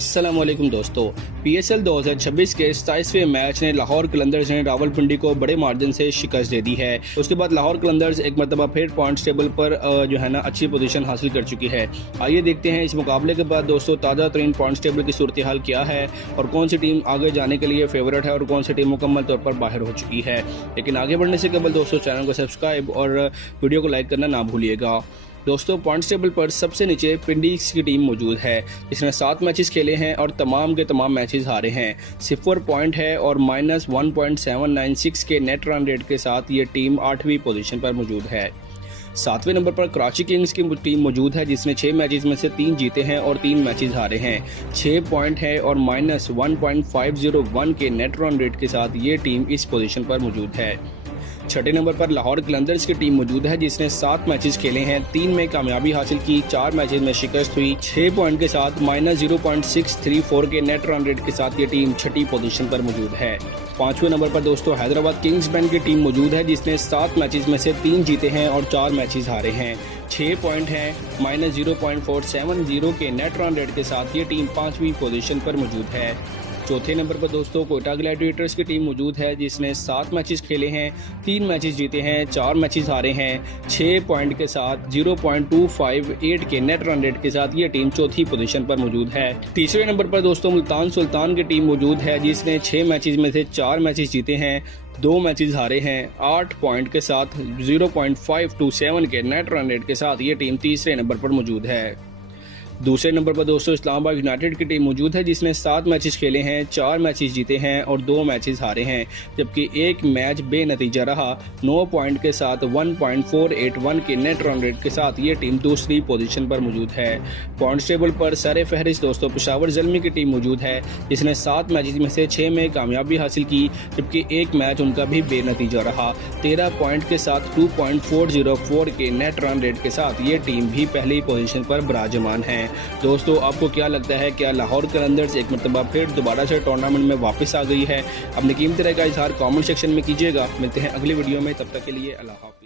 अस्सलामुअलैकुम दोस्तों, PSL 2026 के 27वें मैच ने लाहौर कलंदर्स ने रावलपिंडी को बड़े मार्जिन से शिकस्त दे दी है। उसके बाद लाहौर कलंदर्स एक मरतबा फिर पॉइंट्स टेबल पर अच्छी पोजीशन हासिल कर चुकी है। आइए देखते हैं इस मुकाबले के बाद दोस्तों ताज़ा तरीन पॉइंट्स टेबल की सूरत हाल क्या है और कौन सी टीम आगे जाने के लिए फेवरेट है और कौन सी टीम मुकम्मल तौर पर बाहर हो चुकी है। लेकिन आगे बढ़ने से कबल दोस्तों चैनल को सब्सक्राइब और वीडियो को लाइक करना ना भूलिएगा। दोस्तों पॉइंट्स टेबल पर सबसे नीचे पिंडी की टीम मौजूद है, जिसने 7 मैचेस खेले हैं और तमाम के तमाम मैचेस हारे हैं। 0 पॉइंट है और -1.796 के नेट रन रेट के साथ ये टीम 8वीं पोजीशन पर मौजूद है। 7वें नंबर पर कराची किंग्स की टीम मौजूद है, जिसने 6 मैचेस में से 3 जीते हैं और 3 मैचेस हारे हैं। 6 पॉइंट है और -1.501 के नेट रन रेट के साथ ये टीम इस पोजीशन पर मौजूद है। 6ठे नंबर पर लाहौर कलंदर्स की टीम मौजूद है, जिसने 7 मैचेस खेले हैं, 3 में कामयाबी हासिल की, 4 मैचेस में शिकस्त हुई। 6 पॉइंट के साथ -0.634 के नेट रन रेट के साथ ये टीम 6ठी पोजीशन पर मौजूद है। 5वें नंबर पर दोस्तों हैदराबाद किंग्स बैंड की टीम मौजूद है, जिसने 7 मैचेस में से 3 जीते हैं और 4 मैचेस हारे हैं। 6 पॉइंट है, -0.470 के नेट रन रेट के साथ ये टीम 5वीं पोजीशन पर मौजूद है। चौथे नंबर पर दोस्तों कोयटा ग्लैडिएटर्स की टीम मौजूद है, जिसने 7 मैचेस खेले हैं, 3 मैचेस जीते हैं, 4 मैचेस हारे हैं। 6 पॉइंट के साथ 0.258 के नेट रन रेट के साथ ये टीम 4थी पोजीशन पर मौजूद है। तीसरे नंबर पर दोस्तों मुल्तान सुल्तान की टीम मौजूद है, जिसने 6 मैचेस में से 4 मैचेस जीते हैं, 2 मैचेस हारे हैं। 8 पॉइंट के साथ 0.527 के नेट रन रेट के साथ ये टीम तीसरे नंबर पर मौजूद है। दूसरे नंबर पर दोस्तों इस्लामाबाद यूनाइटेड की टीम मौजूद है, जिसने 7 मैचेस खेले हैं, 4 मैचेस जीते हैं और 2 मैचेस हारे हैं, जबकि एक मैच बेनतीजा रहा। 9 पॉइंट के साथ 1.481 के नेट रन रेट के साथ ये टीम दूसरी पोजीशन पर मौजूद है। पॉइंट्स टेबल पर सर फहरिस्त दोस्तों पेशावर ज़ल्मी की टीम मौजूद है, जिसने 7 मैचेस में से 6 में कामयाबी हासिल की, जबकि एक मैच उनका भी बेनतीजा रहा। 13 पॉइंट के साथ 2.404 के नेट रन रेट के साथ ये टीम भी पहली पोजीशन पर विराजमान है। दोस्तों आपको क्या लगता है, क्या लाहौर कलंदर्स एक मरतबा फिर दोबारा से टूर्नामेंट में वापस आ गई है? अपनी कीमती राय का इजहार कमेंट सेक्शन में कीजिएगा। मिलते हैं अगली वीडियो में, तब तक के लिए अल्लाह हाफ़िज़।